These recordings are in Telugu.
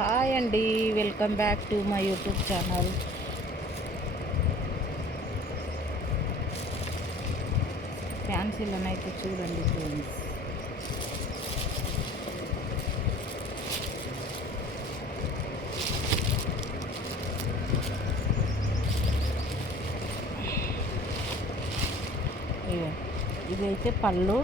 హాయ్ అండి, welcome back to my YouTube channel. ఫ్యాన్సీలోనైతే చూడండి ఫ్రెండ్స్, ఇదైతే పళ్ళు.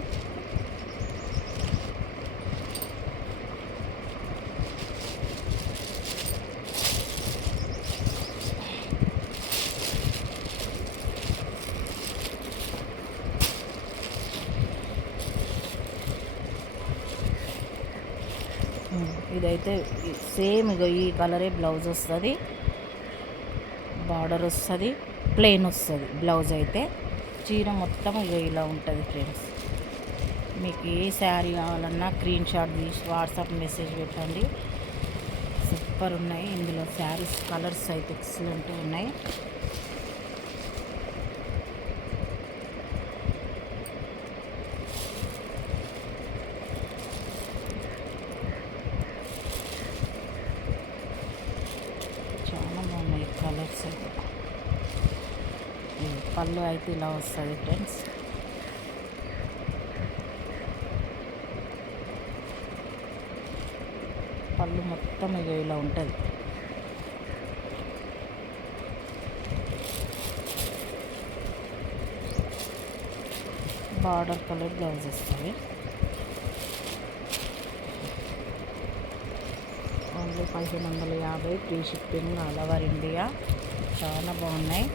ఇదైతే సేమ్ ఇగో ఈ కలరే బ్లౌజ్ వస్తుంది, బార్డర్ వస్తుంది, ప్లెయిన్ వస్తుంది బ్లౌజ్. అయితే చీర మొత్తం ఇగో ఇలా ఉంటుంది ఫ్రెండ్స్. మీకు ఏ శారీ కావాలన్నా స్క్రీన్ షాట్ తీసి వాట్సాప్ మెసేజ్ పెట్టండి. సూపర్ ఉన్నాయి ఇందులో శారీస్. కలర్స్ అయితే ఎక్సలెంట్ ఉన్నాయి. చాలా బాగున్నాయి కలర్స్ అయితే. పళ్ళు అయితే ఇలా వస్తుంది ఫ్రెండ్స్. పళ్ళు మొత్తం ఇక ఇలా ఉంటుంది. బార్డర్ కలర్ బ్లౌజ్ వస్తుంది. Only 1550 free shipping all over India. చాలా బాగున్నాయి.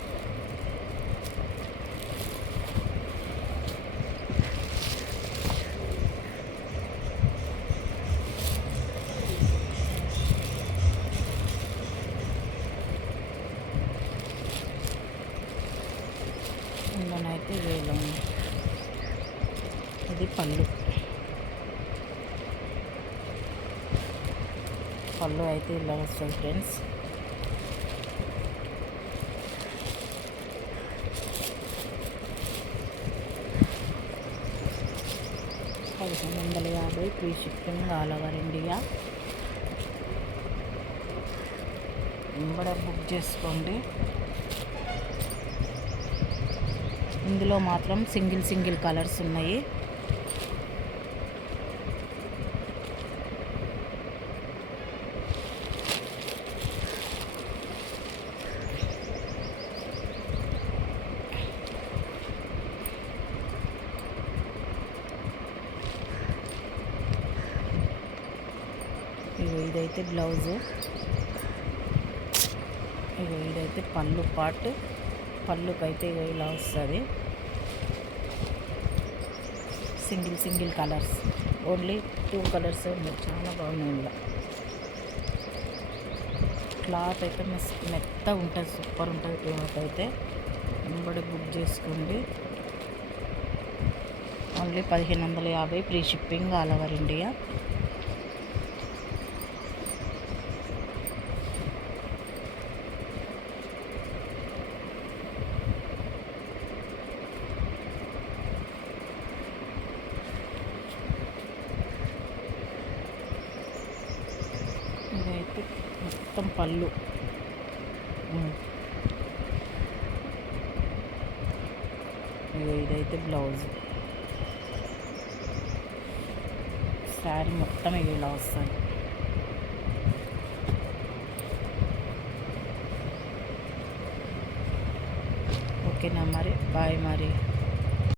ఇందులోనైతే వేలు. ఇది పళ్ళు. పళ్ళు అయితే ఇలా వస్తుంది friends. $1550 free shipping all over India. Book చేసుకోండి. ఇందులో మాత్రం సింగిల్ కలర్స్ ఉన్నాయి. ఇదైతే బ్లౌజు. ఇదైతే పళ్ళు పార్ట్. పళ్ళుకైతే ఇలా వస్తుంది. Single colours. ఓన్లీ 2 కలర్స్ ఉన్నాయి. చాలా బాగున్నాయి. ఇలా క్లాత్ అయితే మెత్తగా ఉంటుంది, సూపర్ ఉంటుంది క్లాత్ అయితే. వెంబడి బుక్ చేసుకోండి. Only 1550 free shipping all over India. ఇదైతే మొత్తం పళ్ళు. ఇదైతే బ్లౌజ్. శారీ మొత్తం ఇలా వస్తుంది. ఓకేనా మరి, బాయ్ మరి.